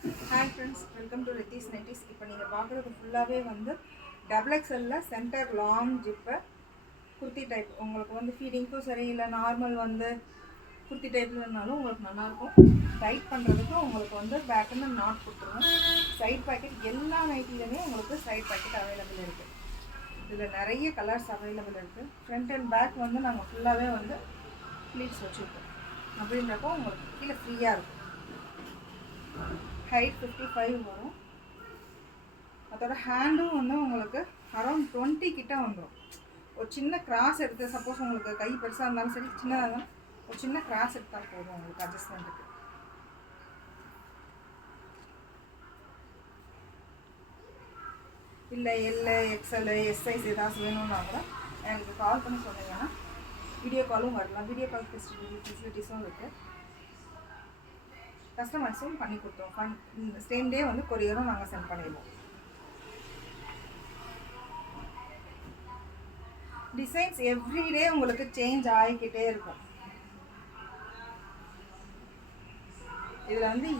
Hi friends, welcome to Rithi's nighties. இப்போ நீங்கள் பார்க்குறது ஃபுல்லாகவே வந்து டபுள் எக்ஸ்எல்லில் centre long zip kurti type. உங்களுக்கு வந்து ஃபீடிங்க்கும் சரி, இல்லை நார்மல் வந்து குர்த்தி டைப்பில் இருந்தாலும் உங்களுக்கு நல்லாயிருக்கும். டைட் பண்ணுறதுக்கும் உங்களுக்கு வந்து பேக்குன்னு நாட் கொடுத்துருவோம். சைட் பாக்கெட் எல்லா நைட்டிலுமே உங்களுக்கு சைட் பாக்கெட் அவைலபிள் இருக்குது. இதில் நிறைய கலர்ஸ் அவைலபிள் இருக்குது. ஃப்ரண்ட் அண்ட் பேக் வந்து நாங்கள் ஃபுல்லாகவே வந்து ப்ளீட்ஸ் வச்சுருக்கோம். அப்படின்றப்போ உங்களுக்கு கீழே ஃப்ரீயாக இருக்கும். ஹைட் 55 வரும். அதோட ஹேண்டும் வந்து உங்களுக்கு அரௌண்ட் 20 கிட்ட வந்துடும். ஒரு சின்ன கிராஸ் எடுத்து, சப்போஸ் உங்களுக்கு கை பெருசாக இருந்தாலும் சரி, சின்னதாக இருந்தாலும் ஒரு சின்ன கிராஸ் எடுத்தால் போதும் உங்களுக்கு அட்ஜஸ்ட்மெண்ட்டுக்கு. இல்லை எல், எக்ஸ்எல், எஸ் சைஸ் ஏதாச்சும் வேணும்னா கூட எனக்கு கால் பண்ணி சொன்னீங்கன்னா வீடியோ காலும் வரலாம். வீடியோ கால் ஃபெசிலிட்டிஸும் இருக்குது. கஸ்டமைஸும் பண்ணி கொடுத்துருவோம். சேம் டே வந்து கொரியரும் நாங்கள் சென்ட் பண்ணிடுவோம். டிசைன்ஸ் எவ்ரிடே உங்களுக்கு சேஞ்ச் ஆகிக்கிட்டே இருக்கும். இதில் வந்து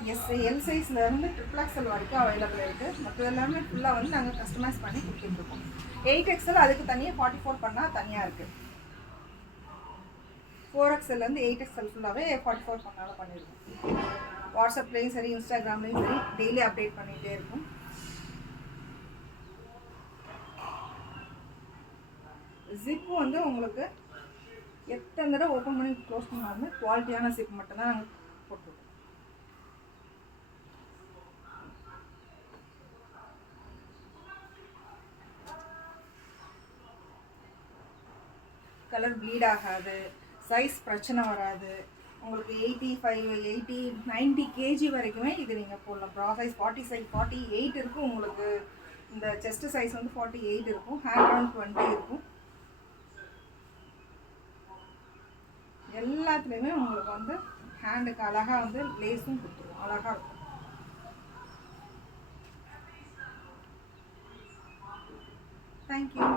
எல் சைஸ்லேருந்து XXL வரைக்கும் அவைலபிள் இருக்குது. மற்ற எல்லாமே ஃபுல்லாக வந்து நாங்கள் கஸ்டமைஸ் பண்ணி கொடுத்துட்ருக்கோம். 8XL அதுக்கு தனியாக 44 பண்ணால் தனியாக இருக்குது. 4XLலேருந்து 8XL ஃபுல்லாகவே 44 பண்ணாலும் பண்ணிடுவோம். வாட்ஸ்அப்லேயும் சரி, இன்ஸ்டாகிராம்லேயும் சரி டெய்லி அப்டேட் பண்ணிகிட்டே இருக்கும். ஜிப்பு வந்து உங்களுக்கு எத்தனை தடவை ஓப்பன் பண்ணி க்ளோஸ் பண்ணாலுமே குவாலிட்டியான ஜிப் மட்டும்தான் நாங்கள் போட்டுருக்கோம். கலர் ப்ளீட் ஆகாது, சைஸ் பிரச்சனை வராது. உங்களுக்கு 85, 80, 90 kg வரைக்குமே இது நீங்கள் போடலாம். ப்ரா சைஸ் 48 இருக்கும். உங்களுக்கு இந்த செஸ்ட்டு சைஸ் வந்து 48 இருக்கும். ஹேண்ட் அரௌண்ட் 20 இருக்கும். எல்லாத்துலேயுமே உங்களுக்கு வந்து ஹேண்டுக்கு அழகாக வந்து லேஸும் கொடுத்துருவோம். அழகாக இருக்கும். தேங்க்யூ.